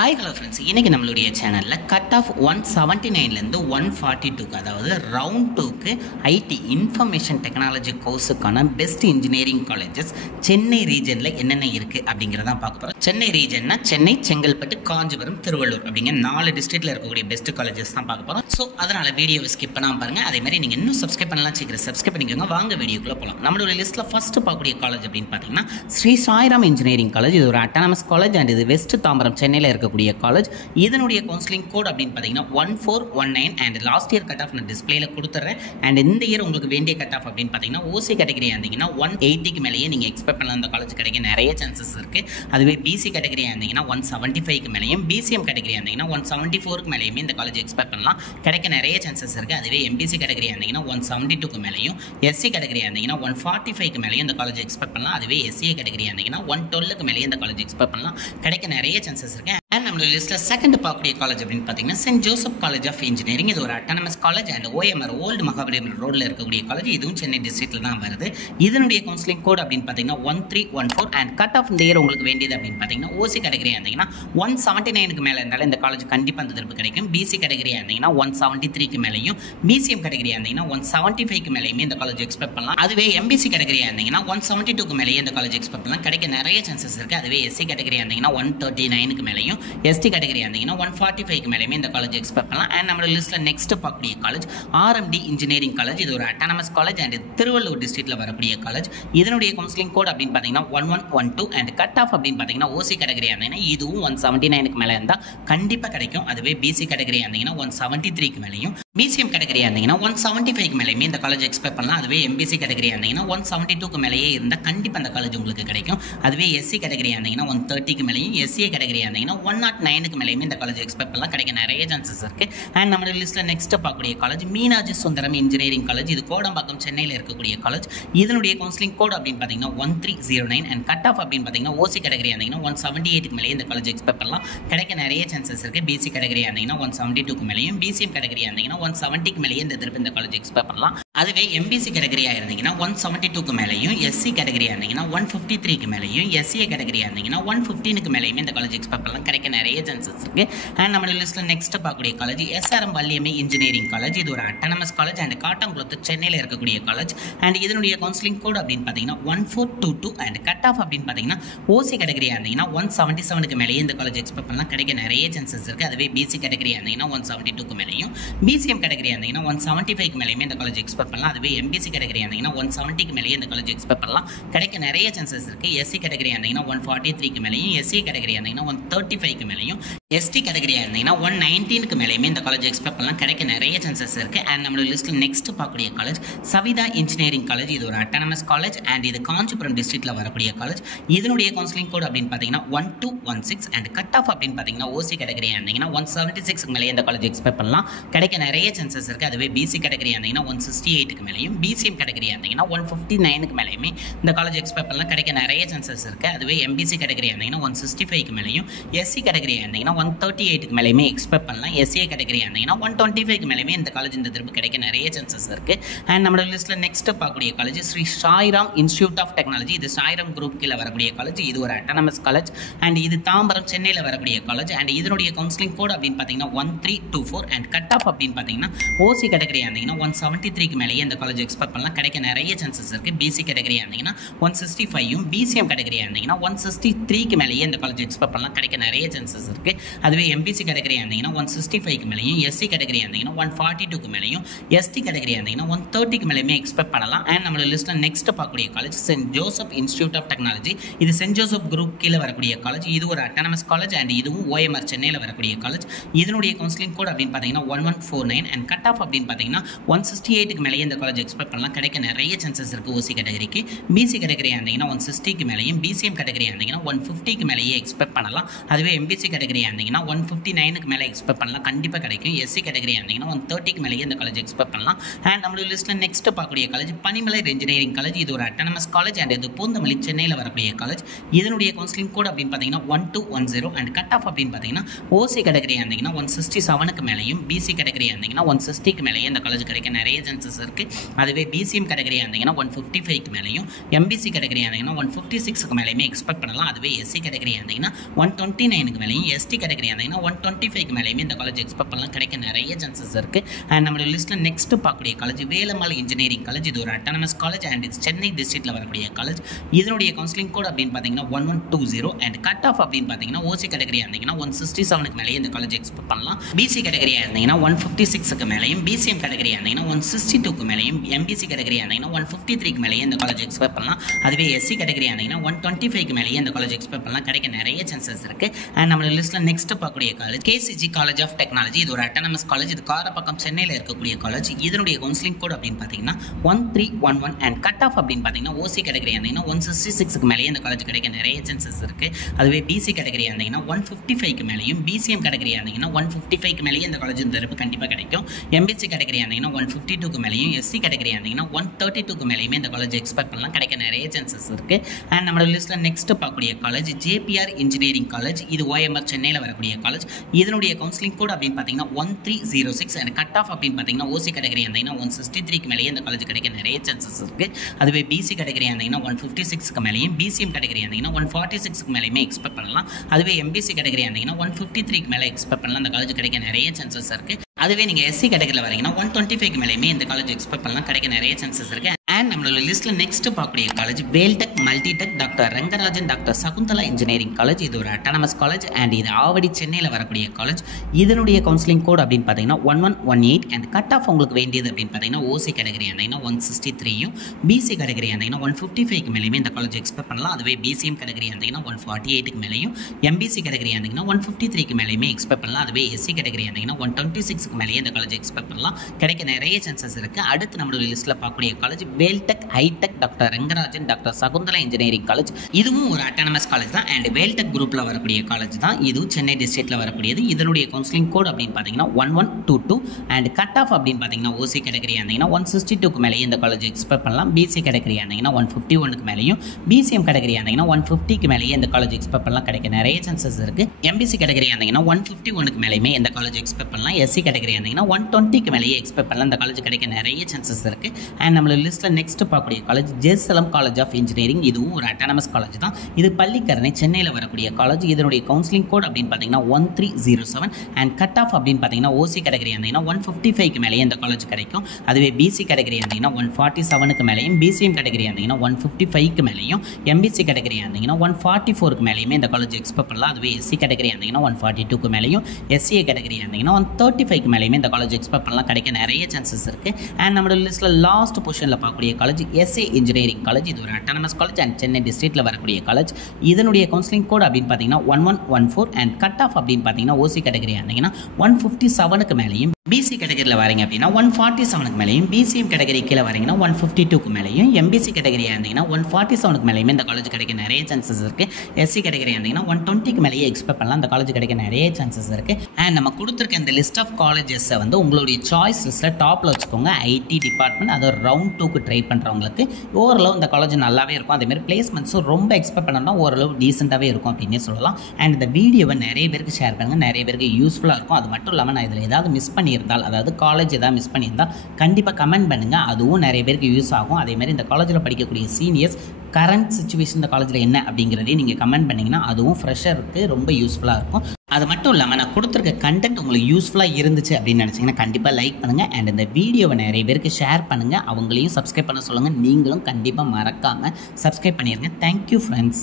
Hi hello friends, இன்னைக்கு நம்மளுடைய சேனல்ல கட் ஆஃப் 179 இருந்து 142 அதாவது ரவுண்ட் 2க்கு ஐடி இன்ஃபர்மேஷன் டெக்னாலஜி கோர்ஸுக்கான பெஸ்ட் இன்ஜினியரிங் காலேஜஸ் சென்னை ரீஜன்ல என்னென்ன இருக்கு அப்படிங்கறத பார்க்க போறோம். சென்னை ரீஜன்னா சென்னை, செங்கல்பட்டு, காஞ்சிபுரம், திருவள்ளூர் அப்படிங்க 4 டிஸ்ட்ரிக்ட்ல இருக்கக்கூடிய பெஸ்ட் காலேஜஸ் தான் பார்க்க போறோம். சோ அதனால வீடியோவை ஸ்கிப் பண்ணாம பாருங்க. அதே மாதிரி நீங்க இன்னும் சப்ஸ்கிரைப் பண்ணலாம் சீக்கிரம் சப்ஸ்கிரைப் பண்ணிக்கோங்க. வாங்க வீடியோக்குள்ள போலாம். நம்மளுடைய லிஸ்ட்ல ஃபர்ஸ்ட் பார்க்கக்கூடிய காலேஜ் அப்படின்னு பாத்தீங்கன்னா ஸ்ரீ சாய்ராம் இன்ஜினியரிங் காலேஜ். இது ஒரு அட்டானமஸ் காலேஜ் அண்ட் இது வெஸ்ட் தாம்பரம் சென்னையில இருக்கக்கூடிய காலேஜ். இதனுடைய கவுன்சிலிங் கோட் அப்படின்னு பாத்தீங்கன்னா 1419 and last year cut off நான் டிஸ்ப்ளேல கொடுத்துறேன். அண்ட் இந்த இயர் உங்களுக்கு வேண்டிய கட் ஆஃப் அப்படின்னு பாத்தீங்கன்னா ஓசி கேட்டகரி இருந்தீங்கன்னா 180க்கு மேலேயே நீங்க எக்ஸ்பெக்ட் பண்ணலாம். அந்த காலேஜ் கிடைக்க நிறைய சான்சஸ் இருக்கு. அதுவே பிசி கேட்டகரி இருந்தீங்கன்னா 175க்கு மேலேயும், பிசிஎம் கேட்டகரி இருந்தீங்கன்னா 174க்கு மேலேயுமே இந்த காலேஜ் எக்ஸ்பெக்ட் பண்ணலாம். கிடைக்க நிறைய சான்சஸ் இருக்கு. அதுவே எம்பிசி கேட்டகரி இருந்தீங்கன்னா 172க்கு மேலேயும், எஸ்சி கேட்டகரி இருந்தீங்கன்னா 145க்கு மேலேயும் இந்த காலேஜ் எக்ஸ்பெக்ட் பண்ணலாம். அதுவே எஸ்சிஏ கேட்டகரி இருந்தீங்கன்னா 112க்கு மேலேயும் இந்த காலேஜ் எக்ஸ்பெக்ட் பண்ணலாம். கிடைக்க நிறைய சான்சஸ் இருக்கு. அண்ட் நம்மளோட லிஸ்ட்ல செகண்ட் பார்க்கக்கூடிய காலேஜ் அப்படின்னு பாத்தீங்கன்னா Saint Joseph college of engineering. இது ஒரு autonomous college and OMR old Mahabalipuram ரோட்ல இருக்கக்கூடிய காலேஜ். இதுவும் சென்னை டிஸ்ட்ரிக்ட்ல தான் வருது. இதனுடைய கவுன்சிலிங் கோட் அப்படின்னு பாத்தீங்கன்னா 1314 அண்ட் கட் ஆஃப் இந்த இயர் உங்களுக்கு வேண்டியது அப்படின்னு பாத்தீங்கன்னா ஓசி கேட்டகரி இருந்தீங்கன்னா 179க்கு மேல இருந்தாலும் இந்த காலேஜ் கண்டிப்பா அந்த திருப்பு கிடைக்கும். பிசி கேட்டகரி இருந்தீங்கன்னா 173க்கு மேலேயும், பிசிஎம் கேட்டகரி இருந்தீங்கன்னா 175க்கு மேலேயுமே இந்த காலேஜ் எக்ஸ்பெக்ட் பண்ணலாம். அதுவே எம்பிசி கேட்டகரி இருந்தீங்கன்னா 172க்கு மேலேயே இந்த காலேஜ் எக்ஸ்பெக்ட் பண்ணலாம். கிடைக்க நிறைய சான்சஸ் இருக்கு. அதுவே எஸ்சி கேட்டகரி இருந்தீங்கன்னா 139க்கு மேலேயும், எஸ்டி கேட்டகரி இருந்தீங்கன்னா 145க்கு மேலேயுமே இந்த காலேஜ் எக்ஸ்பெக்ட் பண்ணலாம். அண்ட் நம்மளோட லிஸ்ட்ல நெக்ஸ்ட் பார்க்கக்கூடிய காலேஜ் ஆர்எம்டி இன்ஜினியரிங் காலேஜ். இது ஒரு அட்டானமஸ் காலேஜ் அண்ட் திருவள்ளூர் டிஸ்ட்ரிக்ட்ல வரக்கூடிய காலேஜ். இதனுடைய கவுன்சிலிங் கோட் அப்படின்னு பாத்தீங்கன்னா 1112 அண்ட் கட் ஆஃப் அப்படின்னு பாத்தீங்கன்னா ஓசி கேட்டகரி இருந்தீங்கன்னா இதுவும் 179க்கு மேல இருந்தா கண்டிப்பா கிடைக்கும். அதுவே பிசி கேட்டகரி இருந்தீங்கன்னா 173க்கு மேலேயும், பிசிஎம் கேட்டகரி இருந்தீங்கன்னா 175க்கு மேலேயுமே இந்த காலேஜ் எக்ஸ்பெக்ட் பண்ணலாம். அதுவே எம்பிசி கேட்டகரி இருந்தீங்கன்னா 172க்கு மேலேயே இருந்தா கண்டிப்பா அந்த காலேஜ் உங்களுக்கு கிடைக்கும். அதுவே எஸ்சி கேட்டகரி இருந்தீங்கன்னா 130க்கு மேலேயும், எஸ்சிஏ கேட்டகரி இருந்தீங்கன்னா 109க்கு மேலேயுமே இந்த காலேஜ் எக்ஸ்பெக்ட் பண்ணலாம். கிடைக்க நிறைய சான்சஸ் இருக்கு. அண்ட் நம்ம லிஸ்ட்ல நெக்ஸ்ட் பார்க்கக்கூடிய college Meenakshi Sundaram engineering college. இது கோடம்பாக்கம் சென்னையில இருக்கக்கூடிய காலேஜ். இதனுடைய கவுன்சிலிங் கோட் அப்படின்னு பாத்தீங்கன்னா 1309 அண்ட் கட் ஆஃப் அப்படின்னு பாத்தீங்கன்னா ஓசி கேட்டகரி இருந்தீங்கன்னா 178க்கு மேலேயே இந்த காலேஜ் எக்ஸ்பெக்ட் பண்ணலாம். கிடைக்க நிறைய சான்சஸ் இருக்கு. பிசி கேட்டகரி இருந்தீங்கன்னா 172க்கு மேலேயும், பிசிஎம் கேட்டகரி இருந்தீங்கன்னா 170க்கு மேலேயே இந்த காலேஜ் எக்ஸ்பெக்ட் பண்ணலாம். அதுவே எம்பிசி கேட்டகரியா இருந்தீங்கன்னா 172க்கு மேலேயும், எஸ்சி கேட்டகரியா இருந்தீங்கன்னா 153க்கு மேலேயும், எஸ்சிஏ கேட்டகரியா இருந்தீங்கன்னா 115க்கு மேலேயுமே இந்த காலேஜ் எக்ஸ்பெக்ட் பண்ணலாம். கிடைக்க நிறைய சான்சஸ் இருக்கு. அண்ட் நம்ம லிஸ்ட்ல நெக்ஸ்ட் பார்க்கக்கூடிய college SRM Valliammai engineering college. இது ஒரு அட்டானமஸ் காலேஜ் அண்ட் காட்டாங்குளத்து சென்னையில இருக்கக்கூடிய காலேஜ். அண்ட் இதனுடைய கவுன்சிலிங் கோட் அப்படின்னு பாத்தீங்கன்னா 1422 அண்ட் கட் ஆஃப் அப்படின்னு பாத்தீங்கன்னா ஓசி கேட்டகரியா இருந்தீங்கன்னா 177க்கு மேலேயே இந்த காலேஜ் எக்ஸ்பெக்ட் பண்ணலாம். கிடைக்க நிறைய சான்சஸ் இருக்கு. அதுவே பிசி கேட்டகரியா இருந்தீங்கன்னா 172க்கு மேலேயும், பிசிஎம் கேட்டகரியா இருந்தீங்கன்னா 175க்கு மேலேயுமே இந்த காலேஜ் எக்ஸ்பெக்ட் பண்ணலாம். அதுவே எம்பிசி கேட்டகரி இருந்தீங்கன்னா 170க்கு மேலேயே இந்த காலேஜ் எக்ஸ்பெக்ட் பண்ணலாம். கிடைக்க நிறைய சான்சஸ் இருக்கு. எஸ்சி கேட்டகரி இருந்தீங்கன்னா 143க்கு மேலேயும், எஸ்சி கேட்டகரி இருந்தீங்கன்னா 135க்கு மேலேயும், எஸ்டி கேட்டகரியா இருந்தீங்கன்னா 119க்கு மேலேயுமே இந்த காலேஜ் எக்ஸ்பெக்ட் பண்ணலாம். கிடைக்க நிறைய சான்சஸ் இருக்கு. அண்ட் நம்மளோட லிஸ்ட்ல நெக்ஸ்ட் பார்க்கக்கூடிய காலேஜ் சவிதா இன்ஜினியரிங் காலேஜ். இது ஒரு அட்டானமஸ் காலேஜ் அண்ட் இது காஞ்சிபுரம் டிஸ்ட்ரிக்ட்ல வரக்கூடிய காலேஜ். இதனுடைய கவுன்சிலிங் கோட் அப்படின்னு பாத்தீங்கன்னா 1216 அண்ட் கட் ஆஃப் அப்படின்னு பாத்தீங்கன்னா ஓசி கேட்டகரியா இருந்தீங்கன்னா 176க்கு மேலேயே இந்த காலேஜ் எக்ஸ்பெக்ட் பண்ணலாம். கிடைக்க நிறைய சான்சஸ் இருக்கு. அதுவே பிசி கேட்டகரியா இருந்தீங்கன்னா 168க்கு மேலேயும், பிசிஎம் கேட்டகரியா இருந்தீங்கன்னா 159க்கு மேலேயுமே இந்த காலேஜ் எக்ஸ்பெக்ட் பண்ணலாம். கிடைக்க நிறைய சான்சஸ் இருக்கு. அதுவே எம்பிசி கேட்டகரியா இருந்தீங்கன்னா 165க்கு மேலேயும், எஸ்சி கேட்டகரியா இருந்தீங்கன்னா 138க்கு மேலேயுமே எக்ஸ்பெக்ட் பண்ணலாம். எஸ்சிஏ கேட்டகரியா இருந்தீங்கன்னா 125க்கு மேலேயுமே இந்த காலேஜ் இந்த திரும்ப கிடைக்க நிறைய சான்சஸ் இருக்கு. அண்ட் நம்மளோட லிஸ்ட்ல நெக்ஸ்ட் பார்க்கக்கூடிய college Sri Sairam institute of technology. இது சாய்ராம் குரூப் கீழே வரக்கூடிய காலேஜ். இது ஒரு அட்டானமஸ் காலேஜ் அண்ட் இது தாம்பரம் சென்னையில வரக்கூடிய காலேஜ். அண்ட் இதனுடைய கவுன்சிலிங் கோட் அப்படின்னு பாத்தீங்கன்னா 1324 அண்ட் கட் ஆஃப் அப்படின்னு பாத்தீங்கன்னா ஓசி கேட்டகரியா இருந்தீங்கன்னா 173க்கு மேலேயே இந்த காலேஜ் எக்ஸ்பெக்ட் பண்ணலாம். கிடைக்க நிறைய சான்சஸ் இருக்கு. பிசி கேட்டகரியா இருந்தீங்கன்னா 165யும், பிசிஎம் கேட்டகரியா இருந்தீங்கன்னா 163க்கு மேலேயே இந்த காலேஜ் எக்ஸ்பெக்ட் பண்ணலாம். கிடைக்க நிறைய சான்சஸ் இருக்கு. அதுவே எம்பிசி கேட்டகரியா இருந்தீங்கன்னா 165க்கு மேலேயும், எஸ்சி கேட்டகரியா இருந்தீங்கன்னா 142க்கு மேலேயும், எஸ்டி கேட்டகரியா இருந்தீங்கன்னா 130க்கு மேலேயுமே எக்ஸ்பெக்ட் பண்ணலாம். அண்ட் நம்மளோட லிஸ்ட்ல நெக்ஸ்ட் பார்க்கக்கூடிய college Saint Joseph institute of technology. இது சென்ட் ஜோசப் குரூப் கீழே வரக்கூடிய காலேஜ். இது ஒரு அட்டானமஸ் காலேஜ் அண்ட் இதுவும் ஓஎம்ஆர் சென்னையில வரக்கூடிய காலேஜ். இதனுடைய கவுன்சிலிங் கோட் அப்படின்னு பாத்தீங்கன்னா 1149 அண்ட் கட் ஆஃப் அப்படின்னு பாத்தீங்கன்னா 168க்கு மேலேயே இந்த காலேஜ் எக்ஸ்பெக்ட் பண்ணலாம். கிடைக்க நிறைய சான்சஸ் இருக்கு. ஓசி கேட்டகரிக்கு, பிசி கேட்டகரியா இருந்தீங்கன்னா 160க்கு மேலேயும், பிசிஎம் கேட்டகரியா இருந்தீங்கன்னா 150க்கு மேலேயே எக்ஸ்பெக்ட் பண்ணலாம். அதுவே எம்பிசி கேட்டகரியா இருந்தீங்கன்னா 159க்கு மேலே எக்ஸ்பெக்ட் பண்ணலாம். கண்டிப்பா கிடைக்கும். எஸ்சி கேட்டகரியா இருந்தீங்கன்னா 130க்கு மேலேயே இந்த காலேஜ் எக்ஸ்பெக்ட் பண்ணலாம். அண்ட் நம்மளோட லிஸ்ட்ல நெக்ஸ்ட் பார்க்கக்கூடிய காலேஜ் பனிமலர் இன்ஜினியரிங் காலேஜ். இது ஒரு அட்டானமஸ் காலேஜ் அண்ட் இது பூந்தமல்லி சென்னையில வரக்கூடிய காலேஜ். இதனுடைய கவுன்சிலிங் கோட் அப்படின்னு பாத்தீங்கன்னா 1210 அண்ட் கட் ஆஃப் அப்படின்னு பாத்தீங்கன்னா ஓசி கேட்டகரியா இருந்தீங்கன்னா 167க்கு மேலேயும், பிசி கேட்டகரியா இருந்தீங்கன்னா 160க்கு மேலேயே இந்த காலேஜ் கிடைக்க நிறைய சான்சஸ் இருக்கு. அதுவே பிசிஎம் கேட்டகரியா இருந்தீங்கன்னா 155க்கு மேலேயும், எம்பிசி கேட்டகரியா இருந்தீங்கன்னா 156க்கு மேலேயுமே எக்ஸ்பெக்ட் பண்ணலாம். அதுவே எஸ்சி கேட்டகரியா இருந்தீங்கன்னா 129க்கு மேலேயும், எஸ்டி கேட்டகரி இருந்தீங்கன்னா 125க்கு மேலேயுமே இந்த காலேஜ் எக்ஸ்பெக்ட் பண்ணலாம், கிடைக்க நிறைய சான்சஸ் இருக்குது. அண்ட் நம்மளோட லிஸ்ட்டில் நெக்ஸ்ட் பார்க்கக்கூடிய காலேஜ் வேலம்மாள் இன்ஜினியரிங் காலேஜ். இது ஒரு அட்டானமஸ் காலேஜ் அண்ட் இது சென்னை டிஸ்ட்ரிக்ட்டில் வரக்கூடிய காலேஜ். இதனுடைய கவுன்சிலிங் கோட் அப்படின்னு பார்த்தீங்கன்னா 1120 அண்ட் கட் ஆஃப் அப்படின்னு பார்த்தீங்கன்னா ஓசி கேட்டகரியாக இருந்தீங்கன்னா 167க்கு மேலேயே இந்த காலேஜ் எக்ஸ்பெக்ட் பண்ணலாம். பிசி கேட்டகரியாக இருந்தீங்கன்னா 156க்கு மேலேயும், பிசிஎம் கேட்டகரியாக இருந்தீங்கன்னா 162க்கு மேலேயும், எம்பிசி கேட்டகரியாக இருந்தீங்கன்னா 153க்கு மேலேயே இந்த காலேஜ் எக்ஸ்பெக்ட் பண்ணலாம். அதுவே எஸ்சி கேட்டகரியாக இருந்தீங்கன்னா 125க்கு மேலேயே இந்த காலேஜ் எக்ஸ்பெக்ட் பண்ணலாம், கிடைக்க நிறைய சான்சஸ் இருக்குது. அண்ட் நம்மளோட லிஸ்ட்டில் நெக்ஸ்ட் பார்க்கக்கூடிய college KCG college of technology. இது ஒரு அட்டானமஸ் காலேஜ். இது காரப்பக்கம் சென்னையில் இருக்கக்கூடிய காலேஜ். இதனுடைய கவுன்சிலிங் கோட் அப்படின்னு பார்த்தீங்கன்னா 1311 அண்ட் கட் ஆஃப் அப்படின்னு பார்த்தீங்கன்னா ஓசி கேட்டகரியாக இருந்தீங்கன்னா 166க்கு மேலேயே இந்த காலேஜ் கிடைக்க நிறைய சான்சஸ் இருக்குது. அதுவே பிசி கேட்டகரியாக இருந்தீங்கன்னா 155க்கு மேலேயும், பிசிஎம் கேட்டகரியாக இருந்தீங்கன்னா 155க்கு மேலேயே இந்த காலேஜ் இந்த தரப்பு கண்டிப்பாக கிடைக்கும். எம்பிசி கேட்டகரியாக இருந்தீங்கன்னா 152க்கு மேலேயும், எஸ்சி கேட்டகரியாக இருந்தீங்கன்னா 132க்கு மேலேயுமே இந்த காலேஜ் எக்ஸ்பெக்ட் பண்ணலாம், கிடைக்க நிறைய சான்சஸ் இருக்குது. அண்ட் நம்மளோட லிஸ்ட்டில் நெக்ஸ்ட் பார்க்கக்கூடிய காலேஜ் ஜேபிஆர் இன்ஜினியரிங் காலேஜ். இது ஓஎம்ஆர் சென்னையில் வரக்கூடிய காலேஜ். இதனுடைய கவுன்சிலிங் கோட் அப்படின்னு பார்த்தீங்கன்னா 1306 அண்ட் கட் ஆஃப் அப்படின்னு பார்த்தீங்கன்னா ஓசி கேட்டகரியாக இருந்தீங்கன்னா 163க்கு மேலேயே இந்த காலேஜ் கிடைக்க நிறைய சான்சஸ் இருக்குது. அதுவே பிசி கேட்டகரியாக இருந்தீங்கன்னா 156க்கு மேலேயும், பிசிஎம் கேட்டகரியாக இருந்தீங்கன்னா 146க்கு மேலேயுமே எக்ஸ்பெக்ட் பண்ணலாம். அதுவே எம்பிசி கேட்டகரியாக இருந்தீங்கன்னா 153க்கு மேலே எக்ஸ்பெக்ட் பண்ணலாம், அந்த காலேஜ் கிடைக்க நிறைய சான்சஸ் இருக்குது. அதுவே நீங்கள் எஸ்சி கேட்டகரியில் வரீங்கன்னா 125க்கு மேலேயுமே இந்த காலேஜ் எக்ஸ்பெக்ட் பண்ணலாம், கிடைக்க நிறைய சான்சஸ் இருக்குது. அண்ட் நம்மளோட லிஸ்ட்டில் நெக்ஸ்ட் பார்க்கக்கூடிய college Vel Tech Multitech doctor Rangarajan doctor Sakunthala engineering college. இது ஒரு அட்டானமஸ் காலேஜ் அண்ட் இது ஆவடி சென்னையில் வரக்கூடிய காலேஜ். இதனுடைய கவுன்சிலிங் கோட் அப்படின்னு பார்த்தீங்கன்னா 1118 அண்ட் கட் ஆஃப் உங்களுக்கு வேண்டியது அப்படின்னு பார்த்தீங்கன்னா ஓசி கேட்டகரி இருந்தீங்கன்னா 163யும், பிசி கேட்டகரி இருந்தீங்கன்னா 155க்கு மேலேயுமே இந்த காலேஜ் எக்ஸ்பெக்ட் பண்ணலாம். அதுவே பிசிஎம் கேட்டகரி இருந்தீங்கன்னா 148க்கு மேலேயும், எம்பிசி கேட்டகரி இருந்தீங்கன்னா 153க்கு மேலேயுமே எக்ஸ்பெக்ட் பண்ணலாம். அதுவே எஸ்சி கேட்டகரி இருந்தீங்கன்னா 126க்கு மேலேயே இந்த காலேஜ் எக்ஸ்பெக்ட் பண்ணலாம், கிடைக்க நிறைய சான்சஸ் இருக்குது. அடுத்து நம்மளோட லிஸ்ட்டில் பார்க்கக்கூடிய college Veltech hi tech doctor Rangarajan doctor Sakunthala engineering college. இதுவும் ஒரு அட்டானமஸ் காலேஜ் தான் அண்ட் வேல்டெக் குரூப்பில் வரக்கூடிய காலேஜ் தான். இதுவும் சென்னை டிஸ்ட்ரிக்ட்டில் வரக்கூடியது. இதனுடைய கவுன்சிலிங் கோட் அப்படின்னு பார்த்தீங்கன்னா 1122 அண்ட் கட் ஆஃப் அப்படின்னு பார்த்தீங்கன்னா ஓசி கேட்டகரியாக இருந்தீங்கன்னா 162க்கு மேலேயே இந்த காலேஜ் எக்ஸ்பெக்ட் பண்ணலாம். பிசி கேட்டகரியாக இருந்தீங்கன்னா 151க்கு மேலேயும், பிசிஎம் கேட்டகரியாக இருந்தீங்கன்னா 150க்கு மேலேயே இந்த காலேஜ் எக்ஸ்பெக்ட் பண்ணலாம், கிடைக்க நிறைய சான்சஸ் இருக்குது. எம்பிசி கேட்டகரியாக இருந்தீங்கன்னா 151க்கு மேலேயுமே இந்த காலேஜ் எக்ஸ்பெக்ட் பண்ணலாம். எஸ்சி கேட்டகரியாக இருந்தீங்கன்னா 120க்கு மேலேயே எக்ஸ்பெக்ட் பண்ணலாம், இந்த காலேஜ் கிடைக்க நிறைய சான்சஸ் இருக்குது. அண்ட் நம்மளோட லிஸ்ட்டில் நெக்ஸ்ட் பார்க்கக்கூடிய college Jerusalem college of engineering. இதுவும் ஒரு அட்டானமஸ் காலேஜ் தான். இது பள்ளிக்கரணை சென்னையில் வரக்கூடிய காலேஜ். இதனுடைய கவுன்சிலிங் கோட் அப்படின்னு பார்த்தீங்கன்னா 1307 அண்ட் கட் ஆஃப் அப்படின்னு பார்த்தீங்கன்னா ஓசி கேட்டகரி இருந்தீங்கன்னா 155க்கு மேலேயே இந்த காலேஜ் கிடைக்கும். அதுவே பிசி கேட்டகரி இருந்தீங்கன்னா 147க்கு மேலேயும், பிசிஎம் கேட்டகரி இருந்தீங்கன்னா 155க்கு மேலேயும், எம்பிசி கேட்டகரி இருந்தீங்கன்னா 144க்கு மேலேயுமே இந்த காலேஜ் எக்ஸ்பெக்ட் பண்ணலாம். அதுவே எஸ்சி கேட்டகரி இருந்தீங்கன்னா 142க்கு மேலேயும், எஸ்சிஏ கேட்டகரி இருந்தீங்கன்னா 135க்கு மேலேயுமே இந்த காலேஜ் எக்ஸ்பெக்ட் பண்ணலாம், கிடைக்க நிறைய சான்சஸ் இருக்குது. அண்ட் நம்மளோட லிஸ்ட்டில் லாஸ்ட் பொசிஷனில் பார்க்கக்கூடிய காலேஜ் எஸ்ஏ இன்ஜினியரிங் காலேஜ். இது ஒரு அட்டானமஸ் காலேஜ் அண்ட் சென்னை டிஸ்ட்ரிக்ட்டில் வரக்கூடிய காலேஜ். இதனுடைய கவுன்சிலிங் கோட் அப்படின்னு பார்த்தீங்கன்னா 1114 அண்ட் கட் ஆஃப் அப்படின்னு பார்த்தீங்கன்னா ஓசி கேட்டகரியாக இருந்தீங்கன்னா 157க்கு மேலேயும், பிசி கேட்டகரியில் வரீங்க அப்படின்னா 147க்கு மேலேயும், பிசிஎம் கேட்டகரி கீழே வரீங்கன்னா 152க்கு மேலேயும், எம்பிசி கேட்டகரியாக இருந்தீங்கன்னா 147க்கு மேலேயுமே இந்த காலேஜ் கிடைக்க நிறைய சான்சஸ் இருக்குது. எஸ்சி கேட்டகரி இருந்தீங்கன்னா 120க்கு மேலேயே எக்ஸ்பெக்ட் பண்ணலாம், அந்த காலேஜ் கிடைக்க நிறைய சான்சஸ் இருக்குது. அண்ட் நம்ம கொடுத்துருக்க இந்த லிஸ்ட் ஆஃப் காலேஜஸை வந்து உங்களுடைய சாய்ஸ் லிஸ்ட்டில் டாப்பில் வச்சுக்கோங்க. ஐடி டிபார்ட்மெண்ட் அதாவது ரவுண்ட் 2க்கு ட்ரை பண்ணுறவங்களுக்கு ஓரளவு இந்த காலேஜ் நல்லாவே இருக்கும். அதேமாதிரி பிளேஸ்மெண்ட்ஸும் ரொம்ப எக்ஸ்பெக்ட் பண்ணோம்னா ஓரளவு டீசெண்டாகவே இருக்கும் அப்படின்னே சொல்லலாம். அண்ட் இந்த வீடியோவை நிறைய பேருக்கு ஷேர் பண்ணுங்கள், நிறைய பேருக்கு யூஸ்ஃபுல்லாக இருக்கும். அது மட்டும் இல்லாமல் நான் இதில் ஏதாவது மிஸ் பண்ணியிருந்தால், அதாவது காலேஜ் ஏதாவது மிஸ் பண்ணியிருந்தால் கண்டிப்பாக கமெண்ட் பண்ணுங்கள், அதுவும் நிறைய பேருக்கு யூஸ் ஆகும். அதேமாதிரி இந்த காலேஜில் படிக்கக்கூடிய சீனியர்ஸ் கரண்ட் சுச்சுவேஷன் இந்த காலேஜில் என்ன அப்படிங்கிறதையும் நீங்கள் கமெண்ட் பண்ணிங்கன்னா அதுவும் ஃப்ரெஷருக்கு ரொம்ப யூஸ்ஃபுல்லாக இருக்கும். அது மட்டும் இல்லாமல் நான் கொடுத்துருக்க கண்டென்ட் உங்களுக்கு யூஸ்ஃபுல்லாக இருந்துச்சு அப்படின்னு நினச்சிங்கன்னா கண்டிப்பாக லைக் பண்ணுங்கள் அண்ட் இந்த வீடியோவை நிறைய பேருக்கு ஷேர் பண்ணுங்கள், அவங்களையும் சப்ஸ்கிரைப் பண்ண சொல்லுங்கள். நீங்களும் கண்டிப்பாக மறக்காமல் சப்ஸ்கிரைப் பண்ணிடுங்க. Thank you friends.